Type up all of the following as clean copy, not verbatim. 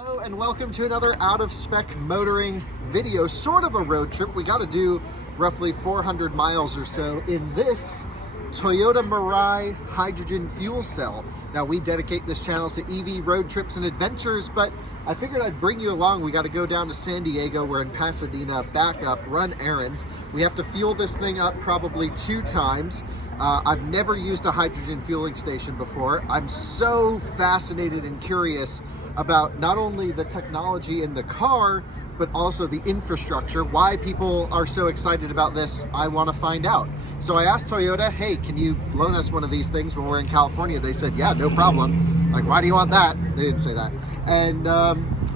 Hello and welcome to another out of spec motoring video, sort of a road trip. We got to do roughly 400 miles or so in this Toyota Mirai hydrogen fuel cell. Now we dedicate this channel to EV road trips and adventures, but I figured I'd bring you along. We got to go down to San Diego. We're in Pasadena, back up, run errands. We have to fuel this thing up probably 2 times. I've never used a hydrogen fueling station before. I'm so fascinated and curious about not only the technology in the car, but also the infrastructure. Why people are so excited about this, I want to find out. So I asked Toyota, hey, can you loan us one of these things when we're in California? They said, yeah, no problem. Like, why do you want that? They didn't say that. And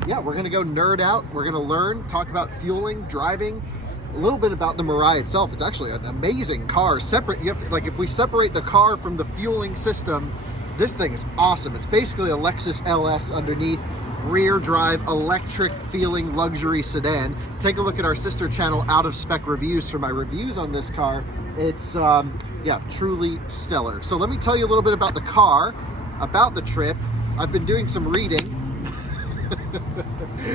yeah, we're gonna go nerd out. We're gonna learn, talk about fueling, driving, a little bit about the Mirai itself. It's actually an amazing car. Separate, you have to, like, if we separate the car from the fueling system, this thing is awesome. It's basically a Lexus LS underneath, rear drive, electric feeling luxury sedan. Take a look at our sister channel, Out of Spec Reviews, for my reviews on this car. It's, yeah, truly stellar. So let me tell you a little bit about the car, about the trip. I've been doing some reading.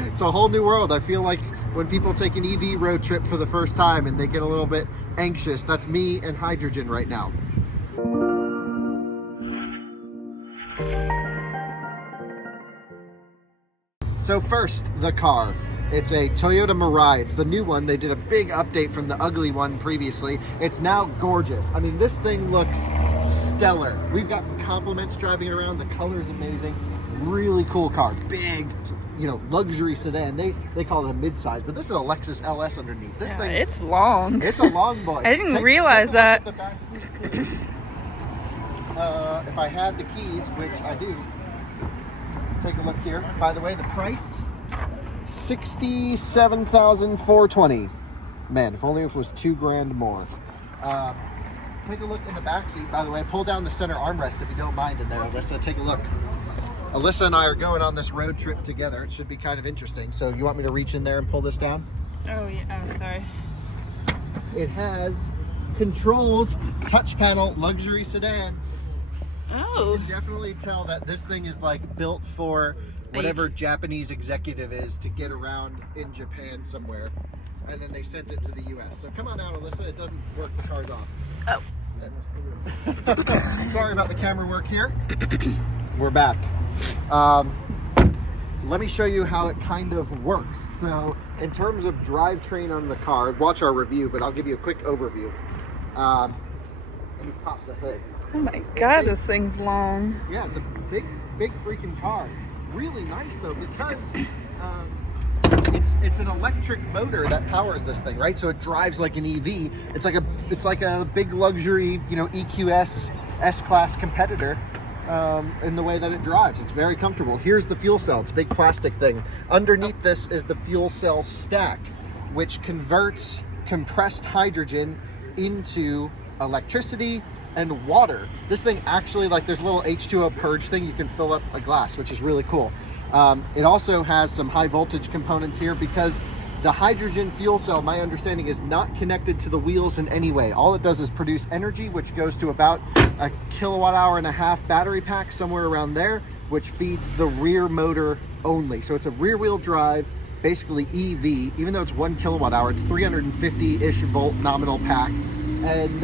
It's a whole new world. I feel like when people take an EV road trip for the first time and they get a little bit anxious, that's me and hydrogen right now. So first, the car. It's a Toyota Mirai. It's the new one. They did a big update from the ugly one previously. It's now gorgeous. I mean, this thing looks stellar. We've got compliments driving it around. The color's amazing. Really cool car. Big, you know, luxury sedan. They call it a mid-size, but this is a Lexus LS underneath. This thing, it's long. It's a long boy. I didn't realize that. If I had the keys, which I do, take a look here. By the way, the price, $67,420. Man, if only if it was $2,000 more. Take a look in the back seat. By the way, pull down the center armrest if you don't mind in there, Alyssa. Take a look. Alyssa and I are going on this road trip together. It should be kind of interesting. So you want me to reach in there and pull this down? Oh, yeah. Oh, sorry. It has controls, touch panel, luxury sedan. Oh. You can definitely tell that this thing is like built for whatever Japanese executive is to get around in Japan somewhere. And then they sent it to the US. So come on out, Alyssa. It doesn't work. The car's off. Oh. Sorry about the camera work here. We're back. Let me show you how it kind of works. So in terms of drivetrain on the car, watch our review, but I'll give you a quick overview. Let me pop the hood. Oh my God, this thing's long. Yeah, it's a big freaking car. Really nice though, because it's an electric motor that powers this thing, right? So it drives like an EV. It's like a big luxury, you know, EQS S-Class competitor. In the way that it drives. It's very comfortable. Here's the fuel cell. It's a big plastic thing. Underneath this is the fuel cell stack, which converts compressed hydrogen into electricity and water. This thing actually, like, there's a little H2O purge thing. You can fill up a glass, which is really cool. It also has some high voltage components here because the hydrogen fuel cell, my understanding, is not connected to the wheels in any way. All it does is produce energy, which goes to about a kilowatt-hour and a half battery pack, somewhere around there, which feeds the rear motor only. So it's a rear-wheel drive, basically EV. Even though it's 1 kilowatt-hour, it's 350-ish volt nominal pack, and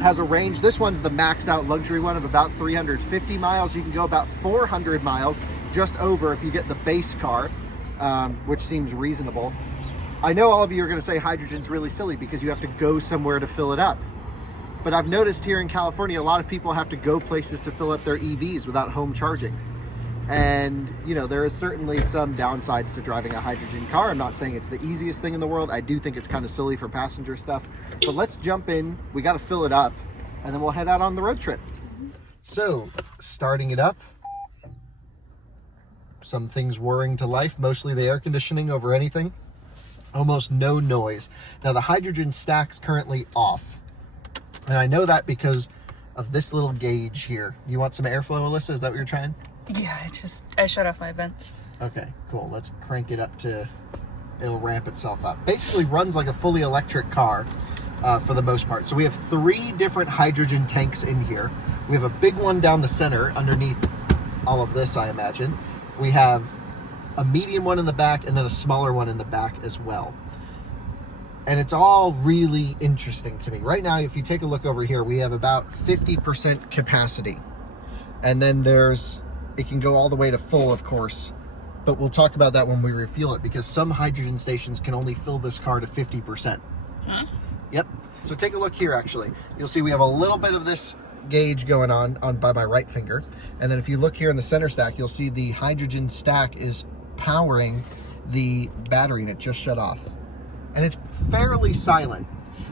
has a range. This one's the maxed out luxury one of about 350 miles. You can go about 400 miles, just over if you get the base car. Which seems reasonable. I know all of you are going to say hydrogen's really silly because you have to go somewhere to fill it up. But I've noticed here in California, a lot of people have to go places to fill up their EVs without home charging. And, you know, there is certainly some downsides to driving a hydrogen car. I'm not saying it's the easiest thing in the world. I do think it's kind of silly for passenger stuff. But let's jump in. We got to fill it up, and then we'll head out on the road trip. So, starting it up. Some things whirring to life, mostly the air conditioning over anything. Almost no noise. Now the hydrogen stack's currently off. And I know that because of this little gauge here. You want some airflow, Alyssa? Is that what you're trying? Yeah, I shut off my vents. Okay, cool. Let's crank it up to, it'll ramp itself up. Basically runs like a fully electric car for the most part. So we have 3 different hydrogen tanks in here. We have a big one down the center underneath all of this, I imagine. We have a medium one in the back, and then a smaller one in the back as well. And it's all really interesting to me. Right now, if you take a look over here, we have about 50% capacity. And then it can go all the way to full, of course. But we'll talk about that when we refuel it, because some hydrogen stations can only fill this car to 50%. Huh? Yep. So take a look here, actually. You'll see we have a little bit of this gauge going on by my right finger. And then if you look here in the center stack, you'll see the hydrogen stack is powering the battery, and it just shut off. And it's fairly silent.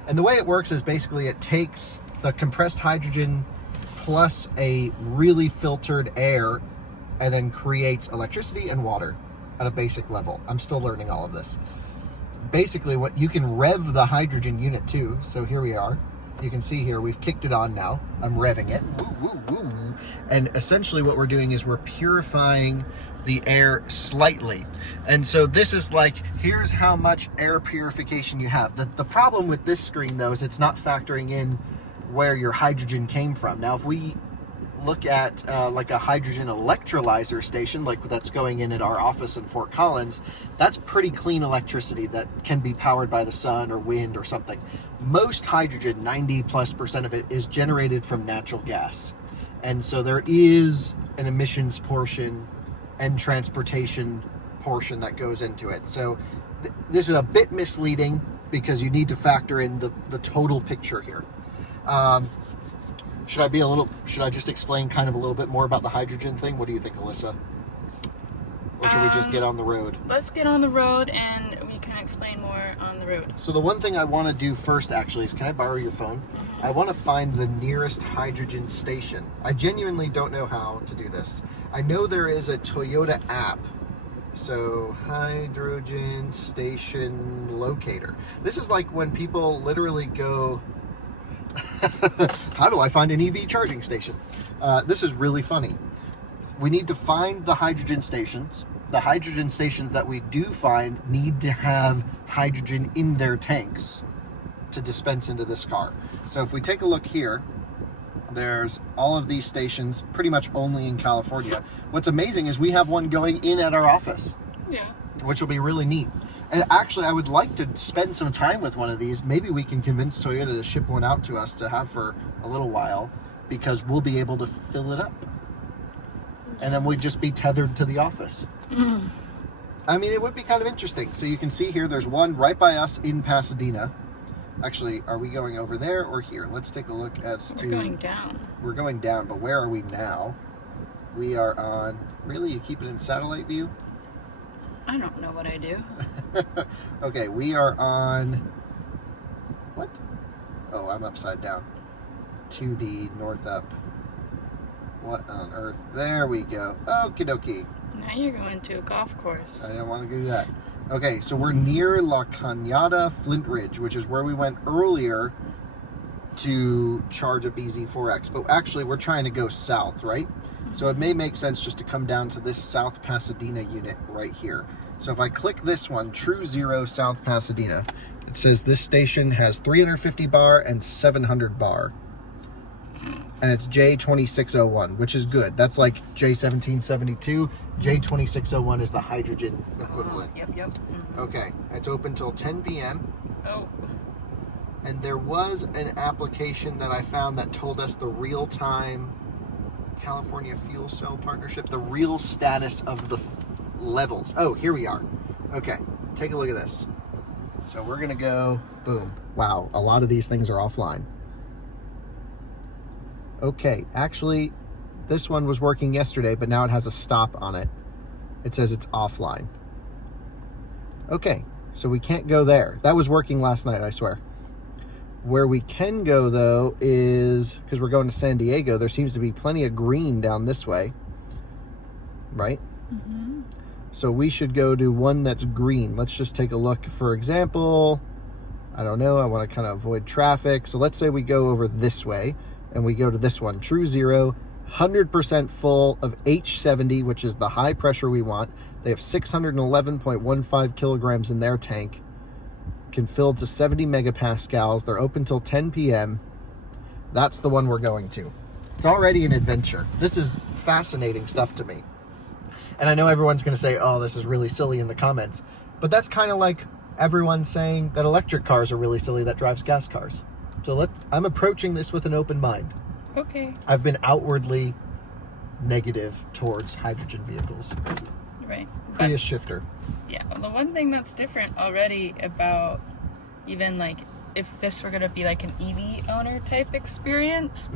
And the way it works is basically it takes the compressed hydrogen plus a really filtered air and then creates electricity and water at a basic level. I'm still learning all of this. Basically, what you can rev the hydrogen unit too. So here we are. You can see here, we've kicked it on now. I'm revving it. Woo, woo, woo. And essentially what we're doing is we're purifying the air slightly. And so this is like, here's how much air purification you have. The problem with this screen though is it's not factoring in where your hydrogen came from. Now, if we look at like a hydrogen electrolyzer station, like that's going in at our office in Fort Collins, that's pretty clean electricity that can be powered by the sun or wind or something. Most hydrogen, 90+% of it, is generated from natural gas. And so there is an emissions portion and transportation portion that goes into it. So this is a bit misleading because you need to factor in the total picture here. Should I just explain kind of a little bit more about the hydrogen thing? What do you think, Alyssa? Or should we just get on the road? Let's get on the road and we can explain more on the road. So the one thing I want to do first actually is, can I borrow your phone? I want to find the nearest hydrogen station. I genuinely don't know how to do this. I know there is a Toyota app. So hydrogen station locator. This is like when people literally go, how do I find an EV charging station? This is really funny. We need to find the hydrogen stations. The hydrogen stations that we do find need to have hydrogen in their tanks to dispense into this car. So if we take a look here, there's all of these stations pretty much only in California. What's amazing is we have one going in at our office. Yeah. Which will be really neat. And actually, I would like to spend some time with one of these. Maybe we can convince Toyota to ship one out to us to have for a little while, because we'll be able to fill it up. And then we'd just be tethered to the office. Mm. I mean, it would be kind of interesting. So you can see here, there's one right by us in Pasadena. Actually, are we going over there or here? Let's take a look as to... We're going down. We're going down, but where are we now? We are on... Really? You keep it in satellite view? I don't know what I do. Okay, we are on... What? Oh, I'm upside down. 2D, north up. What on earth? There we go. Okie dokie. Now you're going to a golf course. I didn't want to do that. Okay, so we're near La Cañada Flint Ridge, which is where we went earlier to charge a BZ4X. But actually, we're trying to go south, right? Mm-hmm. So it may make sense just to come down to this South Pasadena unit right here. So if I click this one, True Zero South Pasadena, it says this station has 350 bar and 700 bar. And it's J2601, which is good. That's like J1772. J2601 is the hydrogen equivalent. Yep. Mm-hmm. Okay, it's open till 10 p.m. Oh. And there was an application that I found that told us the real-time California Fuel Cell Partnership, the real status of the levels. Oh, here we are. Okay, take a look at this. So we're gonna go, boom. Wow, a lot of these things are offline. Okay, actually, this one was working yesterday, but now it has a stop on it. It says it's offline. Okay, so we can't go there. That was working last night, I swear. Where we can go, though, is, because we're going to San Diego, there seems to be plenty of green down this way. Right? Mm-hmm. So we should go to one that's green. Let's just take a look. For example, I don't know, I want to kind of avoid traffic. So let's say we go over this way. And we go to this one, True Zero, 100% full of H70, which is the high pressure we want. They have 611.15 kilograms in their tank. Can fill to 70 megapascals. They're open till 10 p.m. That's the one we're going to. It's already an adventure. This is fascinating stuff to me. And I know everyone's going to say, oh, this is really silly in the comments. But that's kind of like everyone saying that electric cars are really silly that drives gas cars. So I'm approaching this with an open mind. Okay. I've been outwardly negative towards hydrogen vehicles. Right. Prius shifter. Yeah. Well, the one thing that's different already about even like if this were going to be like an EV owner type experience,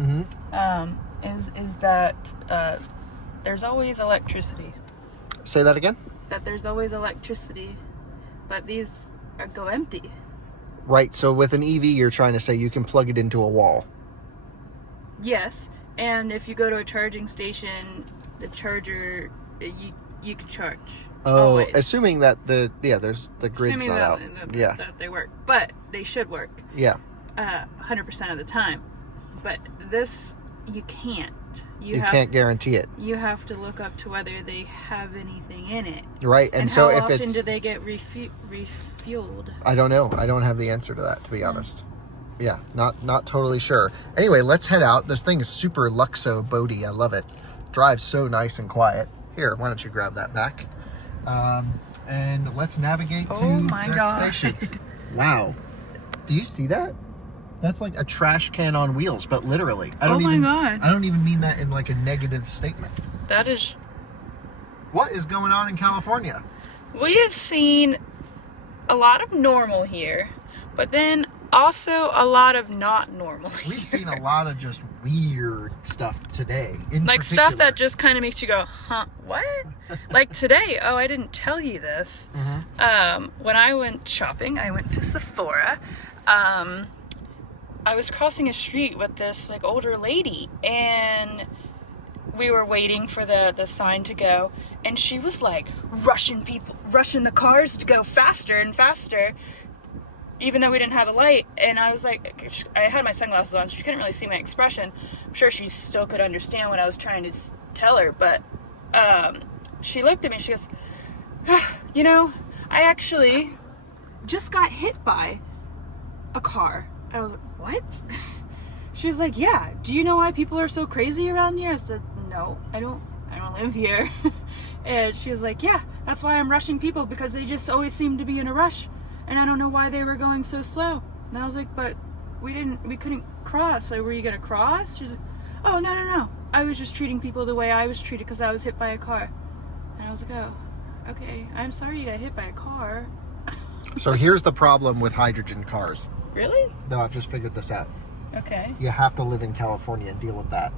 is that there's always electricity. Say that again? That there's always electricity, but these go empty. Right, so with an EV, you're trying to say you can plug it into a wall. Yes, and if you go to a charging station, the charger, you can charge. Oh, always. Assuming that the grid's Assuming not out. That they work, but they should work. Yeah. 100% of the time. But this, you can't. You can't guarantee it. You have to look up to whether they have anything in it. Right, and so how if often it's... do they get refueled? I don't know. I don't have the answer to that, to be honest. Yeah, not totally sure. Anyway, let's head out. This thing is super luxo boaty. I love it. Drives so nice and quiet. Here, why don't you grab that back? And let's navigate to that station. Wow. Do you see that? That's like a trash can on wheels, but literally. I don't even mean that in like a negative statement. That is... What is going on in California? We have seen a lot of normal here, but then also a lot of not normal here. We've seen a lot of just weird stuff today. Like stuff that just kind of makes you go, huh, what? Like today, oh, I didn't tell you this. When I went shopping, I went to Sephora. I was crossing a street with this like older lady, and we were waiting for the sign to go, and she was like rushing the cars to go faster and faster, even though we didn't have a light. And I was like, I had my sunglasses on, so she couldn't really see my expression. I'm sure she still could understand what I was trying to tell her, but she looked at me, she goes, you know, I actually just got hit by a car. I was like, what? She was like, yeah, do you know why people are so crazy around here? I said, no, I don't live here. And she was like, yeah, that's why I'm rushing people, because they just always seem to be in a rush, and I don't know why they were going so slow. And I was like, but we couldn't cross. Like, were you gonna cross? She's like, oh, no, I was just treating people the way I was treated because I was hit by a car. And I was like, oh, okay, I'm sorry you got hit by a car. So here's the problem with hydrogen cars. Really? No, I've just figured this out. Okay. You have to live in California and deal with that.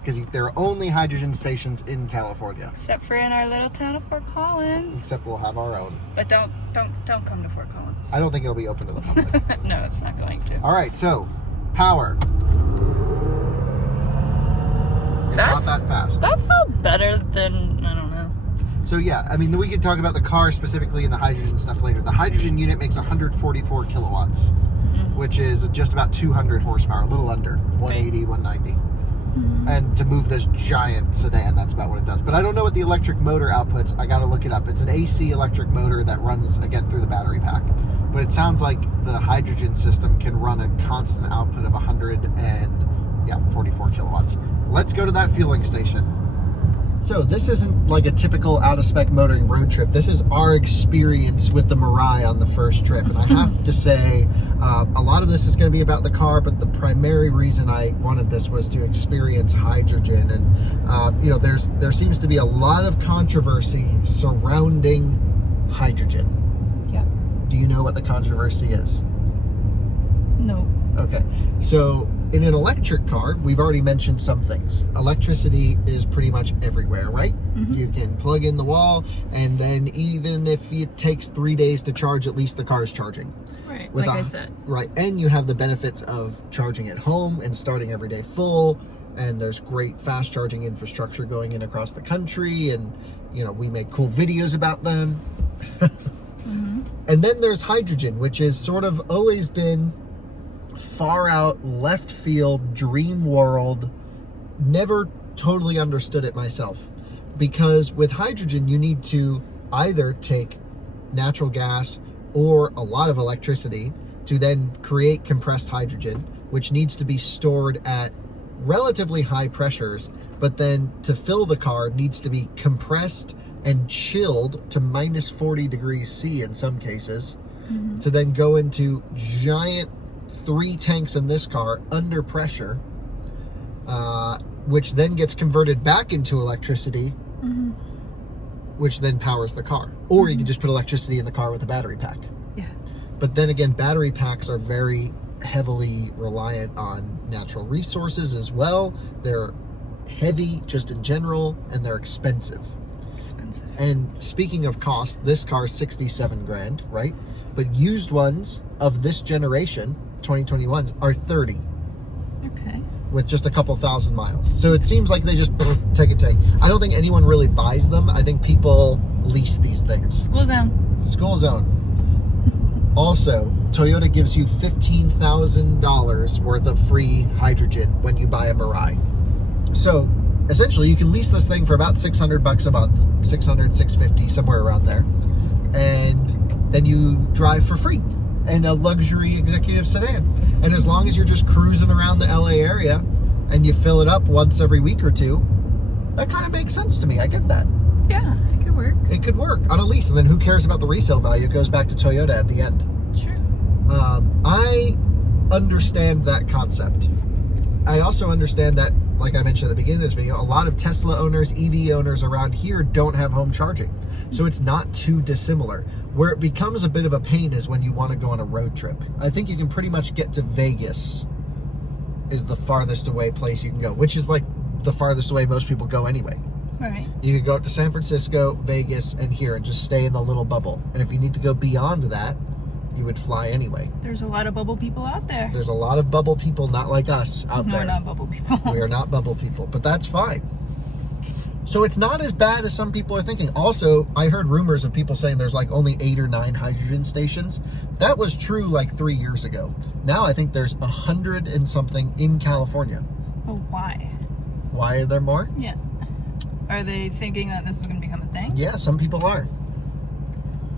Because there are only hydrogen stations in California. Except for in our little town of Fort Collins. Except we'll have our own. But don't come to Fort Collins. I don't think it'll be open to the public. No, it's not going to. All right, so power. It's not that fast. That felt better than, I don't know. So yeah, I mean, we could talk about the car specifically and the hydrogen stuff later. The hydrogen unit makes 144 kilowatts, which is just about 200 horsepower, a little under, 180, 190. And to move this giant sedan, that's about what it does. But I don't know what the electric motor outputs. I got to look it up. It's an AC electric motor that runs, again, through the battery pack. But it sounds like the hydrogen system can run a constant output of 144 kilowatts. Let's go to that fueling station. So this isn't like a typical out-of-spec motoring road trip. This is our experience with the Mirai on the first trip. And I have to say, a lot of this is going to be about the car, but the primary reason I wanted this was to experience hydrogen. And, you know, there seems to be a lot of controversy surrounding hydrogen. Yeah. Do you know what the controversy is? No. Okay. So in an electric car, we've already mentioned some things. Electricity is pretty much everywhere, right? You can plug in the wall, and then even if it takes 3 days to charge, at least the car is charging. Right, like I said. Right, and you have the benefits of charging at home and starting every day full, and there's great fast charging infrastructure going in across the country, and, you know, we make cool videos about them. And then there's hydrogen, which has sort of always been far out, left field, dream world. Never totally understood it myself, because with hydrogen you need to either take natural gas or a lot of electricity to then create compressed hydrogen, which needs to be stored at relatively high pressures but then to fill the car needs to be compressed and chilled to minus 40 degrees C in some cases, to then go into giant 3 tanks in this car under pressure, which then gets converted back into electricity, which then powers the car. Or you can just put electricity in the car with a battery pack. Yeah. But then again, battery packs are very heavily reliant on natural resources as well. They're heavy just in general, and they're expensive. And speaking of cost, this car is 67 grand, right? But used ones of this generation, 2021s, are 30. Okay. With just a couple thousand miles. So it seems like they just take a take. I don't think anyone really buys them. I think people lease these things. School zone. School zone. Also, Toyota gives you $15,000 worth of free hydrogen when you buy a Mirai. So essentially you can lease this thing for about $600 a month, 600, 650, somewhere around there. And then you drive for free in a luxury executive sedan. And as long as you're just cruising around the LA area and you fill it up once every week or two, that kind of makes sense to me. I get that. Yeah, it could work. It could work on a lease, and then who cares about the resale value? It goes back to Toyota at the end. Sure. I understand that concept. I also understand that, like I mentioned at the beginning of this video, a lot of Tesla owners, EV owners around here don't have home charging. So it's not too dissimilar. Where it becomes a bit of a pain is when you want to go on a road trip. I think you can pretty much get to Vegas is the farthest away place you can go, which is like the farthest away most people go anyway. Right. You could go up to San Francisco, Vegas, and here and just stay in the little bubble. And if you need to go beyond that, you would fly anyway. There's a lot of bubble people out there. There's a lot of bubble people not like us out there. We're not bubble people. We are not bubble people, but that's fine. So it's not as bad as some people are thinking. Also, I heard rumors of people saying there's like only 8 or 9 hydrogen stations. That was true like 3 years ago. Now I think there's 100 and something in California. Oh, why? Why are there more? Yeah. Are they thinking that this is going to become a thing? Yeah, some people are.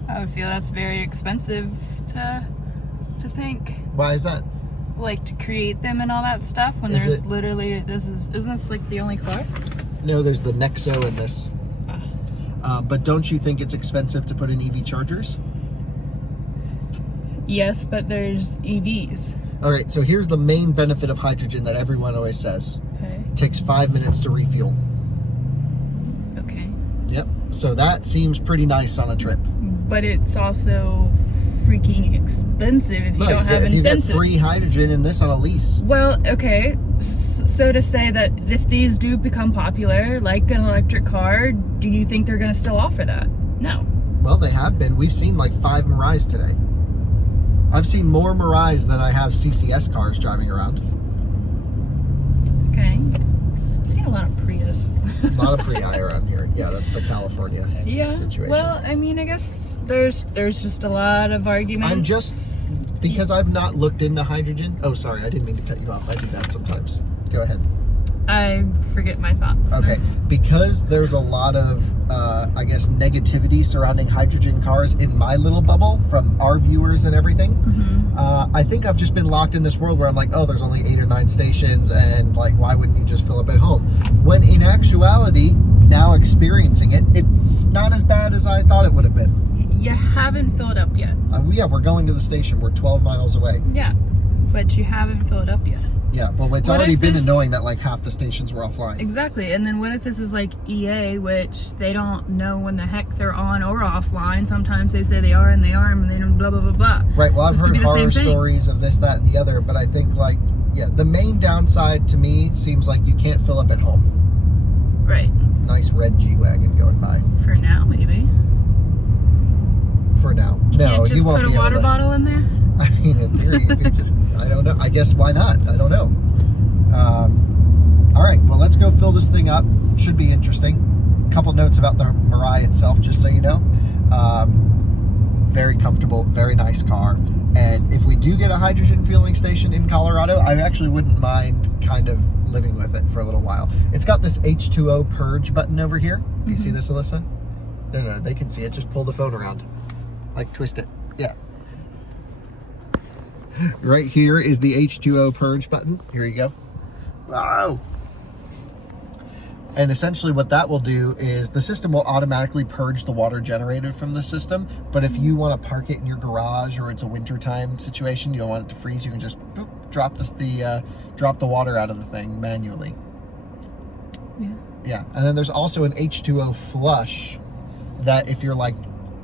I would feel that's very expensive to think. Why is that? Like to create them and all that stuff when Is there's it- literally isn't this like the only car? No, there's the Nexo in this. But don't you think it's expensive to put in EV chargers? Yes, but there's EVs. All right, so here's the main benefit of hydrogen that everyone always says. Okay. It takes 5 minutes to refuel. Okay. Yep. So that seems pretty nice on a trip. But it's also freaking expensive if you don't have if you get incentive. free hydrogen in this on a lease. Well, okay. So to say that if these do become popular, like an electric car, do you think they're going to still offer that? No. Well, they have been. We've seen like 5 Mirais today. I've seen more Mirais than I have CCS cars driving around. Okay. I've seen a lot of Prius. A lot of Prii around here. Yeah, that's the California situation. Well, I mean, I guess there's just a lot of arguments. I'm just, because I've not looked into hydrogen. Oh, sorry, I didn't mean to cut you off. I do that sometimes. Go ahead. I forget my thoughts. Okay, because there's a lot of, I guess, negativity surrounding hydrogen cars in my little bubble from our viewers and everything. I think I've just been locked in this world where I'm like, oh, there's only 8 or 9 stations, and like, why wouldn't you just fill up at home? When in actuality, now experiencing it, it's not as bad as I thought it would have been. You haven't filled up yet. Yeah, we're going to the station. We're 12 miles away. Yeah, but you haven't filled up yet. Yeah, well, it's What already if been this- annoying that like half the stations were offline. Exactly, and then what if this is like EA, which they don't know when the heck they're on or offline. Sometimes they say they are and they aren't, and they don't blah, blah, blah, blah. Right, well, I've This could heard be the same horror thing. stories of this, that, and the other, but I think like, yeah, the main downside to me seems like you can't fill up at home. Right, Nice red G-Wagon going by. for now, maybe. For now. You No, can't just you won't put be a water able to. bottle in there? I mean, in theory, you could just, I don't know. I guess why not? I don't know. All right, well, let's go fill this thing up. Should be interesting. Couple notes about the Mirai itself, just so you know. Very comfortable, very nice car. And if we do get a hydrogen fueling station in Colorado, I actually wouldn't mind kind of living with it for a little while. It's got this H2O purge button over here. Do you see this, Alyssa? No, they can see it. Just pull the phone around. Like, twist it. Yeah. Right here is the H2O purge button. Here you go. Wow. And essentially what that will do is the system will automatically purge the water generated from the system. But if you want to park it in your garage or it's a wintertime situation, you don't want it to freeze, you can just boop, drop the water out of the thing manually. Yeah. Yeah, and then there's also an H2O flush that if you're like,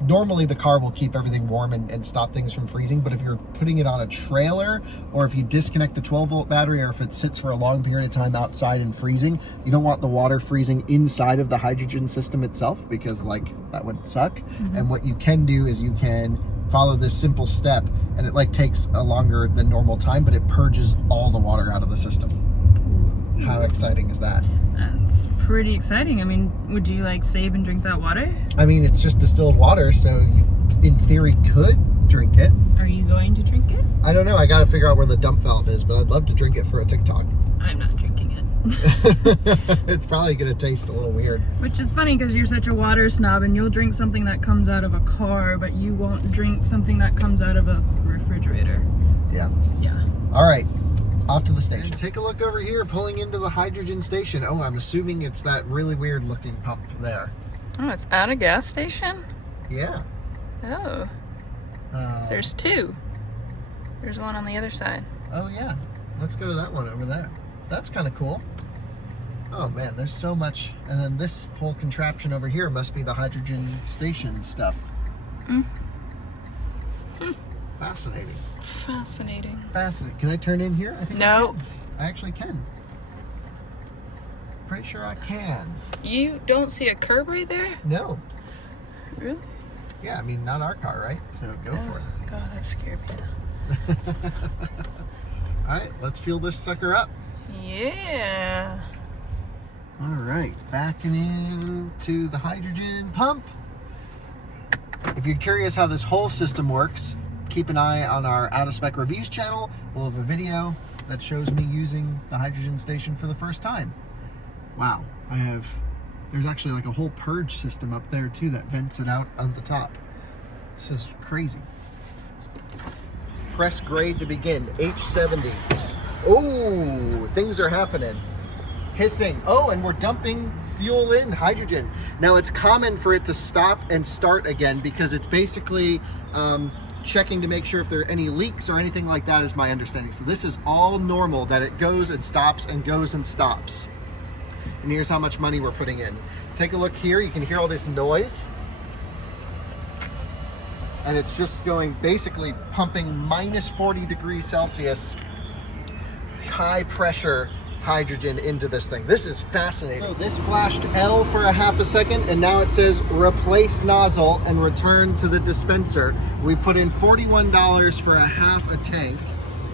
normally the car will keep everything warm and stop things from freezing, but if you're putting it on a trailer, or if you disconnect the 12-volt battery, or if it sits for a long period of time outside and freezing, you don't want the water freezing inside of the hydrogen system itself, because like that would suck. Mm-hmm. And what you can do is you can follow this simple step, and it like takes a longer than normal time, but it purges all the water out of the system. How exciting is that? That's pretty exciting. I mean, would you like save and drink that water? I mean, it's just distilled water, so you, in theory, could drink it. Are you going to drink it? I don't know. I got to figure out where the dump valve is, but I'd love to drink it for a TikTok. I'm not drinking it. It's probably going to taste a little weird. Which is funny because you're such a water snob and you'll drink something that comes out of a car, but you won't drink something that comes out of a refrigerator. Yeah. Yeah. All right. Off to the station. And take a look over here, pulling into the hydrogen station. Oh, I'm assuming it's that really weird looking pump there. Oh, it's at a gas station? Yeah. Oh. There's two. There's one on the other side. Oh, yeah. Let's go to that one over there. That's kind of cool. Oh, man, there's so much. And then this whole contraption over here must be the hydrogen station stuff. Mm. Fascinating. Fascinating. Fascinating. Can I turn in here? I think no. I actually can. Pretty sure I can. You don't see a curb right there? No. Really? Yeah, I mean, not our car, right? So go for it. God, that scared me. All right, let's fuel this sucker up. Yeah. All right, backing into the hydrogen pump. If you're curious how this whole system works, keep an eye on our Out of Spec Reviews channel. We'll have a video that shows me using the hydrogen station for the first time. Wow, there's actually like a whole purge system up there too that vents it out on the top. This is crazy. Press grade to begin, H70. Oh, things are happening. Hissing. Oh, and we're dumping fuel in, hydrogen. Now it's common for it to stop and start again because it's basically checking to make sure if there are any leaks or anything like that, is my understanding. So this is all normal, that it goes and stops and goes and stops. And here's how much money we're putting in. Take a look here, you can hear all this noise. And it's just going, basically pumping minus 40 degrees Celsius, high pressure hydrogen into this thing. This is fascinating. So this flashed L for a half a second, and now it says replace nozzle and return to the dispenser. We put in $41 for a half a tank,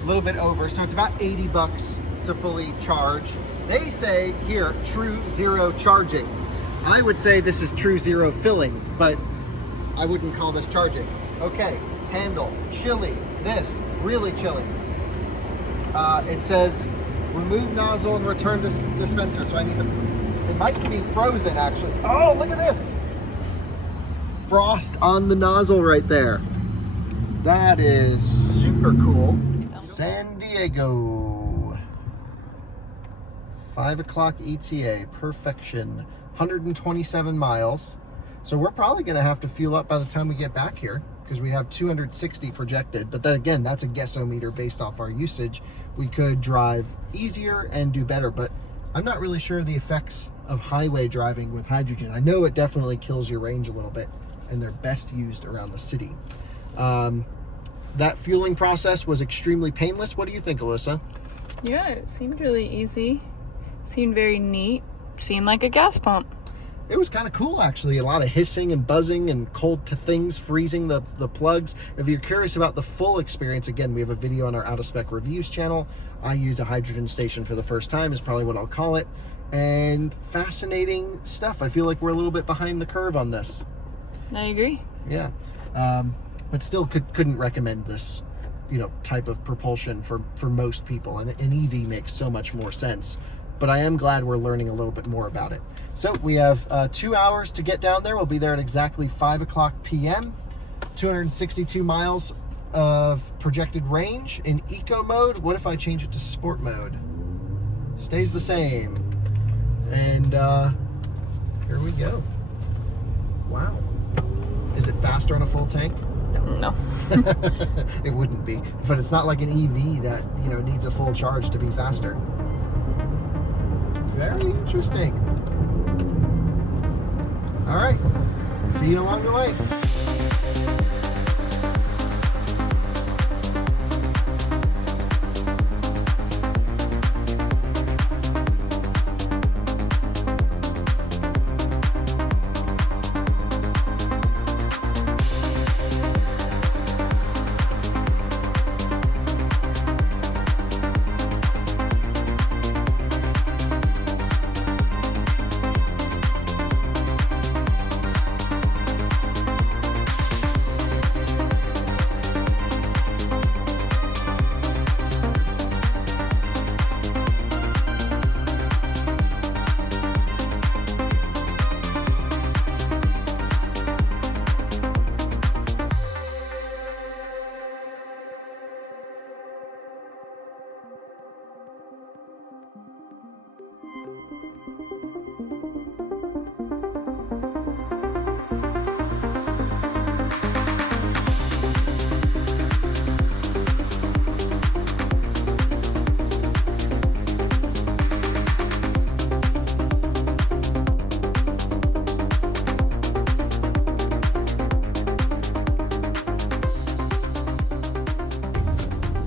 a little bit over, so it's about 80 bucks to fully charge. They say here, true zero charging. I would say this is true zero filling, but I wouldn't call this charging. Okay, handle, chilly, this, really chilly. It says remove nozzle and return to dispenser. So I need to, it might be frozen actually. Oh, look at this. Frost on the nozzle right there. That is super cool. San Diego. 5 o'clock ETA, perfection. 127 miles. So we're probably gonna have to fuel up by the time we get back here, because we have 260 projected. But then again, that's a guessometer based off our usage. We could drive easier and do better, but I'm not really sure the effects of highway driving with hydrogen. I know it definitely kills your range a little bit, and they're best used around the city. That fueling process was extremely painless. What do you think, Alyssa? Yeah, it seemed really easy. Seemed very neat. Seemed like a gas pump. It was kind of cool, actually. A lot of hissing and buzzing and cold to things, freezing the plugs. If you're curious about the full experience, again, we have a video on our Out of Spec Reviews channel. I use a hydrogen station for the first time, is probably what I'll call it. And fascinating stuff. I feel like we're a little bit behind the curve on this. I agree. Yeah. But still couldn't recommend this, type of propulsion for most people. And an EV makes so much more sense. But I am glad we're learning a little bit more about it. So we have 2 hours to get down there. We'll be there at exactly 5 o'clock p.m. 262 miles of projected range in eco mode. What if I change it to sport mode? Stays the same. And here we go. Wow. Is it faster on a full tank? No. It wouldn't be. But it's not like an EV that, you know, needs a full charge to be faster. Very interesting. All right. See you along the way.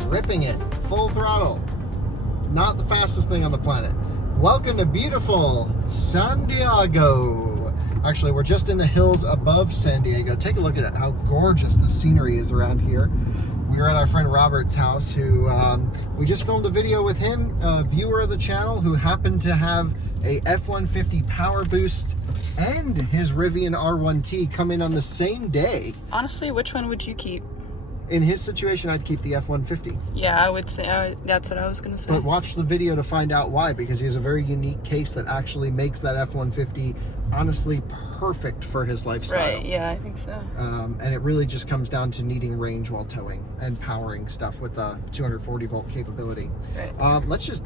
Ripping it, full throttle. Not the fastest thing on the planet. Welcome to beautiful San Diego. Actually, we're just in the hills above San Diego. Take a look at it, how gorgeous the scenery is around here. We were at our friend Robert's house, who we just filmed a video with him, a viewer of the channel, who happened to have a F-150 Power Boost and his Rivian R1T come in on the same day. Honestly, which one would you keep? In his situation, I'd keep the F-150. Yeah, I would say, that's what I was going to say. But watch the video to find out why, because he has a very unique case that actually makes that F-150 honestly perfect for his lifestyle. Right, yeah, I think so. And it really just comes down to needing range while towing and powering stuff with a 240 volt capability. Right. Let's just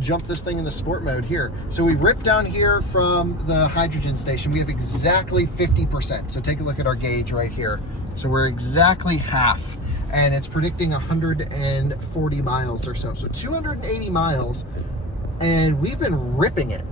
jump this thing into sport mode here. So we ripped down here from the hydrogen station. We have exactly 50%. So take a look at our gauge right here. So we're exactly half, and it's predicting 140 miles or so. So 280 miles, and we've been ripping it.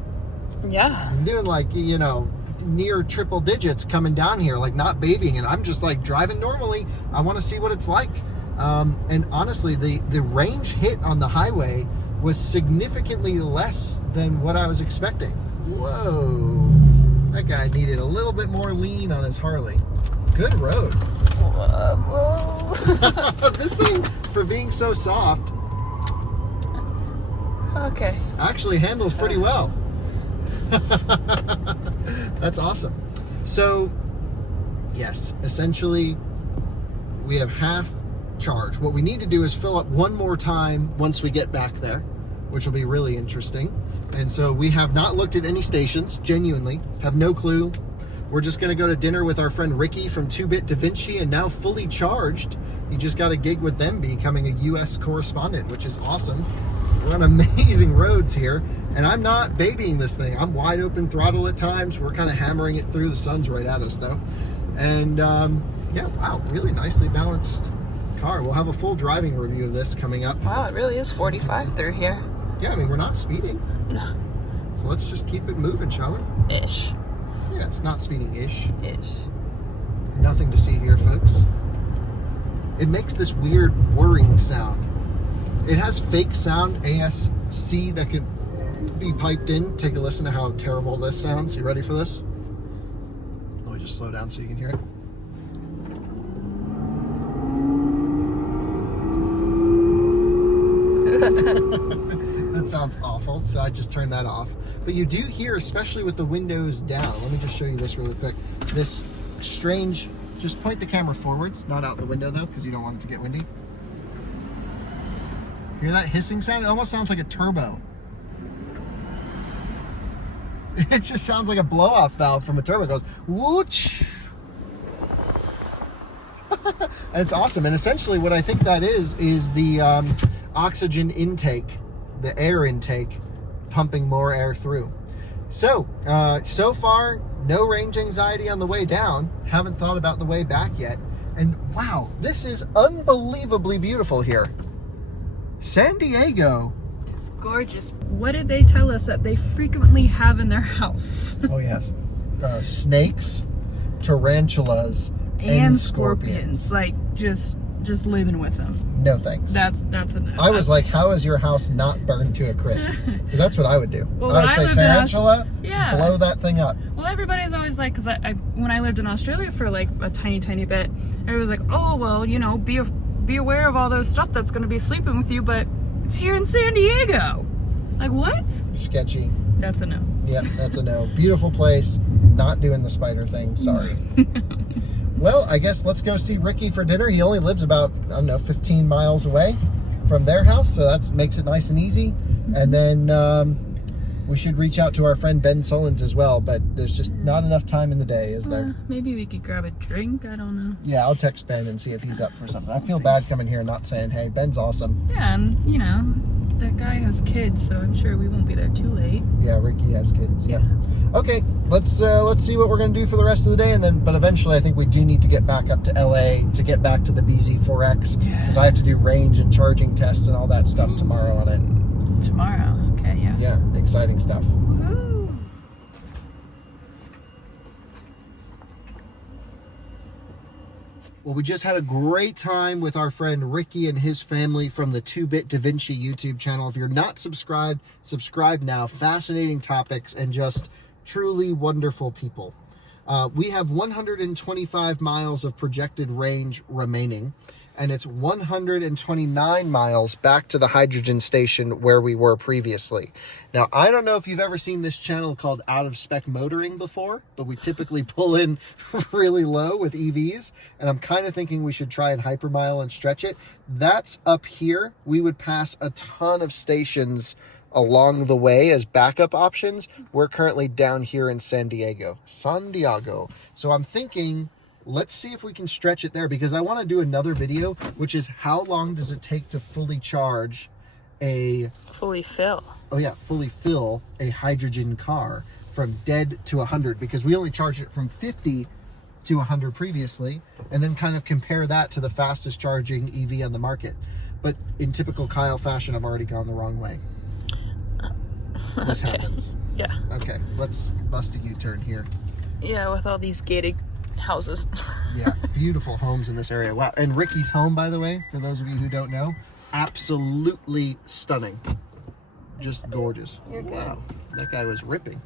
Yeah. I'm doing, like, you know, near triple digits coming down here, like not babying it. I'm just like driving normally. I want to see what it's like. And honestly, the range hit on the highway was significantly less than what I was expecting. Whoa. That guy needed a little bit more lean on his Harley. Good road. Whoa. This thing, for being so soft, Okay. actually handles pretty well. That's awesome. So, yes, essentially, we have half charge. What we need to do is fill up one more time once we get back there, which will be really interesting. And so we have not looked at any stations, genuinely, have no clue. We're just going to go to dinner with our friend Ricky from 2-Bit Da Vinci, and now fully charged. He just got a gig with them, becoming a U.S. correspondent, which is awesome. We're on amazing roads here, and I'm not babying this thing. I'm wide open throttle at times. We're kind of hammering it through. The sun's right at us, though. And, yeah, wow, really nicely balanced car. We'll have a full driving review of this coming up. Wow, it really is 45 through here. Yeah, I mean, we're not speeding. No. So let's just keep it moving, shall we? Ish. Yeah, it's not speeding-ish. Ish. Nothing to see here, folks. It makes this weird whirring sound. It has fake sound, ASC, that can be piped in. Take a listen to how terrible this sounds. You ready for this? Let me just slow down so you can hear it. That sounds awful, so I just turned that off. But you do hear, especially with the windows down, let me just show you this really quick, this strange, just point the camera forwards, not out the window though, because you don't want it to get windy. Hear that hissing sound? It almost sounds like a turbo. It just sounds like a blow-off valve from a turbo. It goes whoosh. And it's awesome. And essentially what I think that is the oxygen intake, the air intake, pumping more air through. So, so far, no range anxiety on the way down. Haven't thought about the way back yet. And wow, this is unbelievably beautiful here. San Diego. It's gorgeous. What did they tell us that they frequently have in their house? Oh, yes. Snakes, tarantulas, and scorpions. Like, just living with them. No thanks. That's enough. I was like, how is your house not burned to a crisp? Because that's what I would do. Well, I would say tarantula, yeah. blow that thing up. Well, everybody's always like, because when I lived in Australia for like a tiny bit, everybody was like, oh, well, you know, be aware of all those stuff that's going to be sleeping with you, but it's here in San Diego. Like, what? Sketchy. That's a no. Yeah, that's a no. Beautiful place. Not doing the spider thing. Sorry. Well, I guess let's go see Ricky for dinner. He only lives about, I don't know, 15 miles away from their house, so that makes it nice and easy. And then we should reach out to our friend Ben Solins as well, but there's just not enough time in the day, is there? Maybe we could grab a drink. I don't know. Yeah, I'll text Ben and see if he's up for something. I feel bad coming here and not saying, hey, Ben's awesome. Yeah, and, you know, that guy has kids, so I'm sure we won't be there too late. Yeah, Ricky has kids. Yeah. Okay, let's see what we're gonna do for the rest of the day, and then but eventually I think we do need to get back up to LA to get back to the BZ4X because I have to do range and charging tests and all that stuff tomorrow on it. Tomorrow, okay, yeah. Yeah, exciting stuff. Woo. Well, we just had a great time with our friend Ricky and his family from the 2-Bit Da Vinci YouTube channel. If you're not subscribed, subscribe now. Fascinating topics and just truly wonderful people. We have 125 miles of projected range remaining, and it's 129 miles back to the hydrogen station where we were previously. Now, I don't know if you've ever seen this channel called Out of Spec Motoring before, but we typically pull in really low with EVs, and I'm kind of thinking we should try and hypermile and stretch it. That's up here. We would pass a ton of stations along the way as backup options. We're currently down here in San Diego. So I'm thinking, let's see if we can stretch it there, because I want to do another video, which is how long does it take to fully charge fully fill a hydrogen car from dead to 100, because we only charged it from 50 to 100 previously, and then kind of compare that to the fastest charging EV on the market. But in typical Kyle fashion, I've already gone the wrong way. This happens. Yeah. Okay, let's bust a U-turn here. Yeah, with all these gated houses. Yeah, beautiful homes in this area. Wow. And Ricky's home, by the way, for those of you who don't know, absolutely stunning. Just gorgeous. You're good. Wow, that guy was ripping.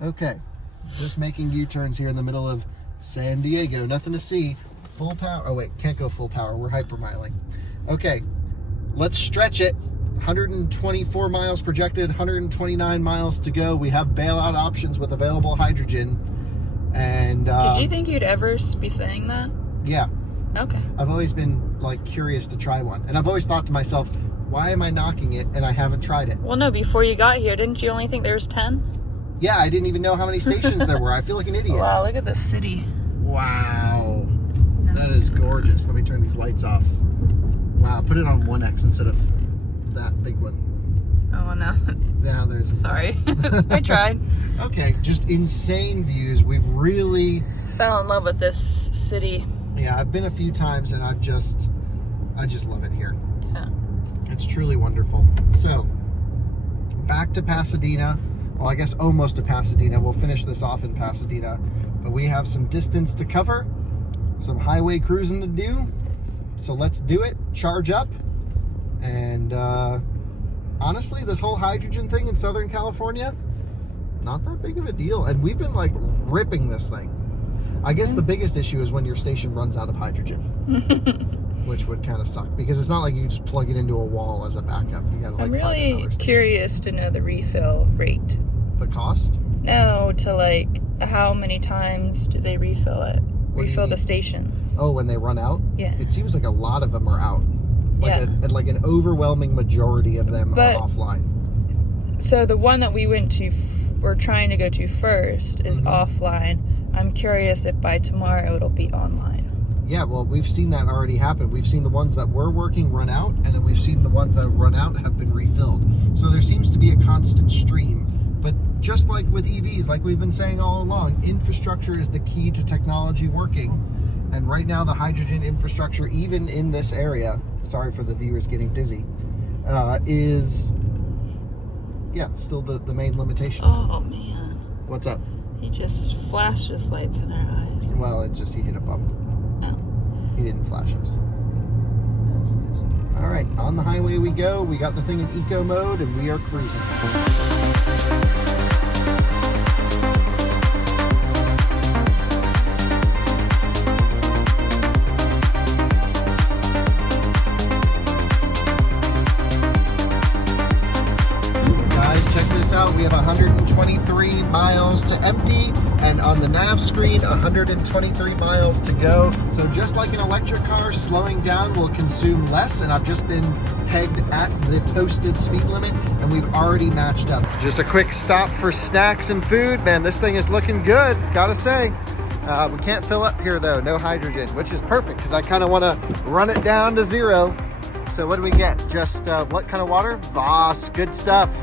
Okay, just making U-turns here in the middle of San Diego. Nothing to see. Full power. Oh wait, can't go full power. We're hypermiling. Okay, let's stretch it. 124 miles projected, 129 miles to go. We have bailout options with available hydrogen. And did you think you'd ever be saying that? Yeah. Okay. I've always been like curious to try one, and I've always thought to myself, why am I knocking it and I haven't tried it? Well, no, before you got here, didn't you only think there was 10? Yeah, I didn't even know how many stations there were. I feel like an idiot. Wow, look at this city. Wow. That is gorgeous. Let me turn these lights off. Wow, put it on 1X instead of that big one. Oh, no. Now there's... Sorry. I tried. Okay, just insane views. We've really... fell in love with this city. Yeah, I've been a few times and I just love it here. Yeah. It's truly wonderful. So, back to Pasadena. Well, I guess almost to Pasadena. We'll finish this off in Pasadena. But we have some distance to cover, some highway cruising to do. So let's do it, charge up. And honestly, this whole hydrogen thing in Southern California, not that big of a deal. And we've been like ripping this thing. I guess the biggest issue is when your station runs out of hydrogen, which would kind of suck, because it's not like you just plug it into a wall as a backup. You gotta like I'm find really another station. curious to know the refill rate. The cost? No, to like how many times do they refill it? What do you Refill mean? the stations. Oh, when they run out? Yeah. It seems like a lot of them are out. Like Yeah. like an overwhelming majority of them But- are offline. So the one that we went to, we're trying to go to first, is offline. I'm curious if by tomorrow it'll be online. Yeah, well, we've seen that already happen. We've seen the ones that were working run out, and then we've seen the ones that have run out have been refilled. So there seems to be a constant stream. But just like with EVs, like we've been saying all along, infrastructure is the key to technology working. And right now the hydrogen infrastructure, even in this area, sorry for the viewers getting dizzy, is, yeah, still the main limitation. Oh, man. What's up? He just flashed his lights in our eyes. Well, it just, he hit a bump. Oh. He didn't flash us. All right, on the highway we go. We got the thing in eco mode and we are cruising. Guys, check this out. We have 123 miles to empty, and on the nav screen, 123 miles to go. So just like an electric car, slowing down will consume less, and I've just been pegged at the posted speed limit, and we've already matched up. Just a quick stop for snacks and food. Man, this thing is looking good, gotta say. We can't fill up here though, no hydrogen, which is perfect because I kind of want to run it down to zero. So what do we get? Just what kind of water? Voss, good stuff.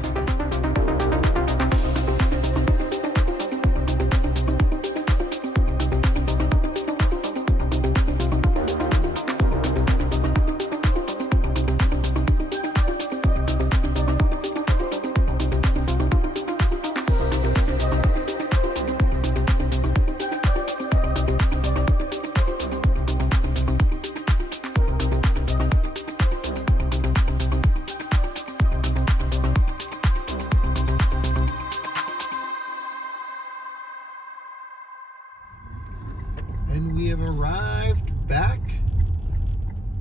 And we have arrived back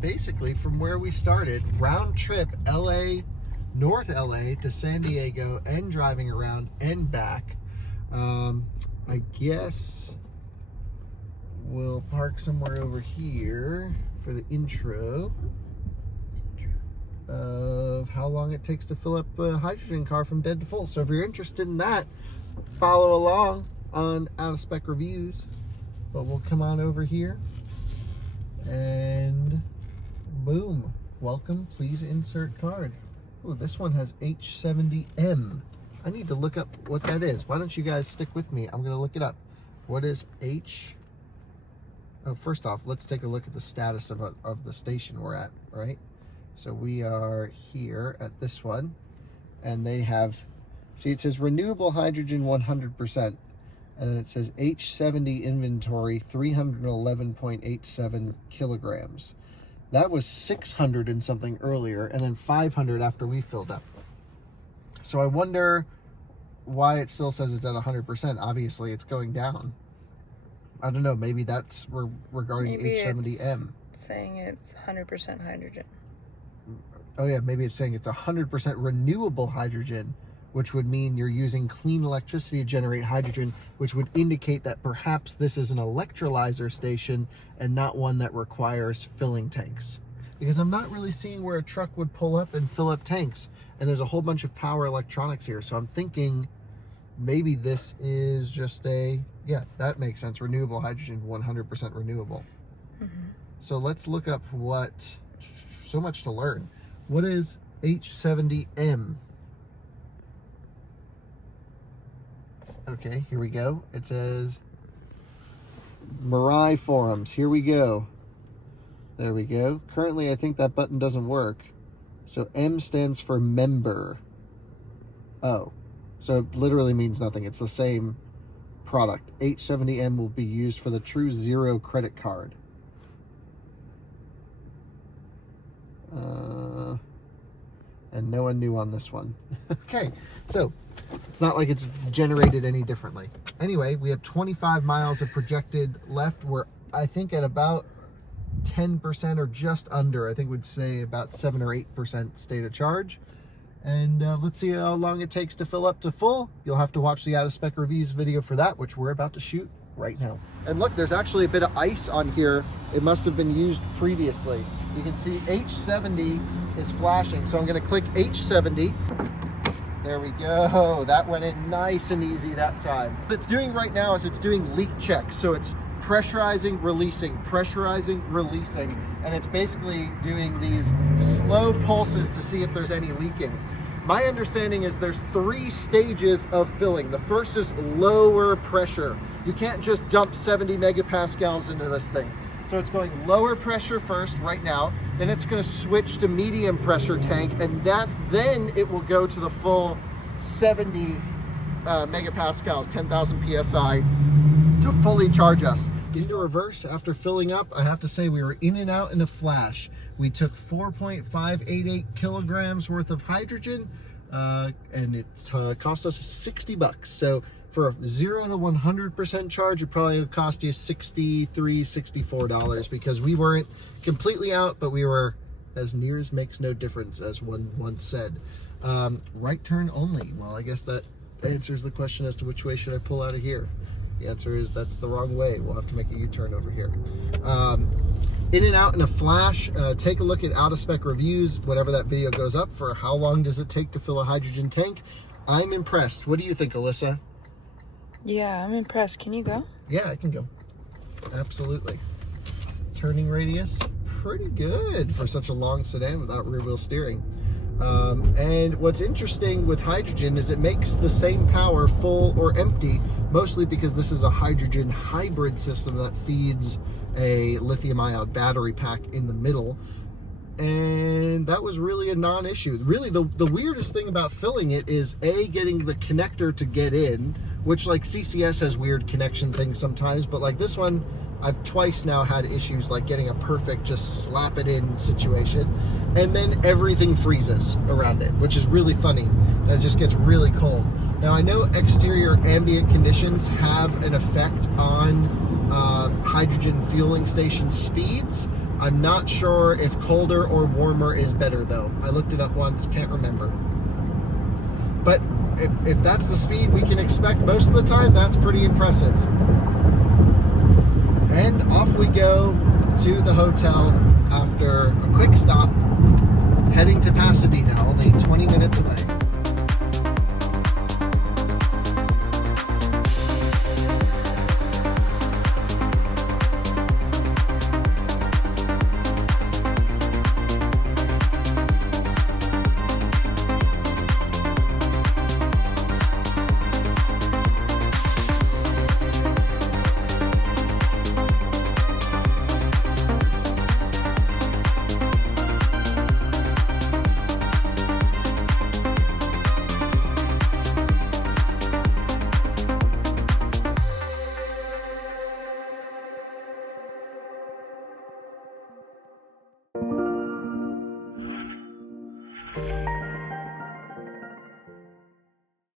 basically from where we started, round trip LA, North LA to San Diego, and driving around and back. I guess we'll park somewhere over here for the intro of how long it takes to fill up a hydrogen car from dead to full. So if you're interested in that, follow along on Out of Spec Reviews. But we'll come on over here and boom, welcome, please insert card. Oh, this one has H70M. I need to look up what that is. Why don't you guys stick with me? I'm gonna look it up. What is Oh, first off, let's take a look at the status of the station we're at, right? So we are here at this one, and they have, see, it says renewable hydrogen 100%. And then it says H70 inventory 311.87 kilograms. That was 600 and something earlier, and then 500 after we filled up. So I wonder why it still says it's at 100%. Obviously, it's going down. I don't know. Maybe that's regarding Maybe H70M. It's saying it's 100% hydrogen. Oh yeah, maybe it's saying it's 100% renewable hydrogen, which would mean you're using clean electricity to generate hydrogen, which would indicate that perhaps this is an electrolyzer station and not one that requires filling tanks. Because I'm not really seeing where a truck would pull up and fill up tanks. And there's a whole bunch of power electronics here. So I'm thinking maybe this is just yeah, that makes sense. Renewable hydrogen, 100% renewable. Mm-hmm. So let's look up so much to learn. What is H70M? Okay, here we go. It says Mirai forums. Here we go. There we go. Currently, I think that button doesn't work. So M stands for member. Oh, so it literally means nothing. It's the same product. H70M will be used for the True Zero credit card. And no one knew on this one. Okay, so it's not like it's generated any differently. Anyway, we have 25 miles of projected left. We're, I think, at about 10% or just under. I think we'd say about 7 or 8% state of charge. And let's see how long it takes to fill up to full. You'll have to watch the Out of Spec Reviews video for that, which we're about to shoot right now. And look, there's actually a bit of ice on here. It must have been used previously. You can see H70 is flashing. So I'm gonna click H70. There we go. That went in nice and easy that time. What it's doing right now is it's doing leak checks. So it's pressurizing, releasing, and it's basically doing these slow pulses to see if there's any leaking. my understanding is there's 3 stages of filling. The first is lower pressure. You can't just dump 70 megapascals into this thing. So it's going lower pressure first right now, then it's going to switch to medium pressure tank, and then it will go to the full 70 megapascals, 10,000 psi to fully charge us. In reverse, after filling up, I have to say we were in and out in a flash. We took 4.588 kilograms worth of hydrogen, and it cost us $60. So for a 0 to 100% charge, it probably would cost you $63, $64, because we weren't completely out, but we were as near as makes no difference, as one once said. Right turn only. Well, I guess that answers the question as to which way should I pull out of here. The answer is that's the wrong way. We'll have to make a U-turn over here. In and out in a flash. Take a look at out-of-spec reviews whenever that video goes up for how long does it take to fill a hydrogen tank. I'm impressed. What do you think, Alyssa? Yeah, I'm impressed. Can you go? Yeah, I can go. Absolutely. Turning radius, pretty good for such a long sedan without rear wheel steering. And what's interesting with hydrogen is it makes the same power full or empty, mostly because this is a hydrogen hybrid system that feeds a lithium-ion battery pack in the middle. And that was really a non-issue. Really, the weirdest thing about filling it is getting the connector to get in, which like CCS has weird connection things sometimes, but like this one, I've twice now had issues like getting a perfect just slap it in situation, and then everything freezes around it, which is really funny, and it just gets really cold. Now I know exterior ambient conditions have an effect on hydrogen fueling station speeds. I'm not sure if colder or warmer is better though. I looked it up once, can't remember. But if that's the speed we can expect most of the time, that's pretty impressive. And off we go to the hotel after a quick stop, heading to Pasadena, only 20 minutes away.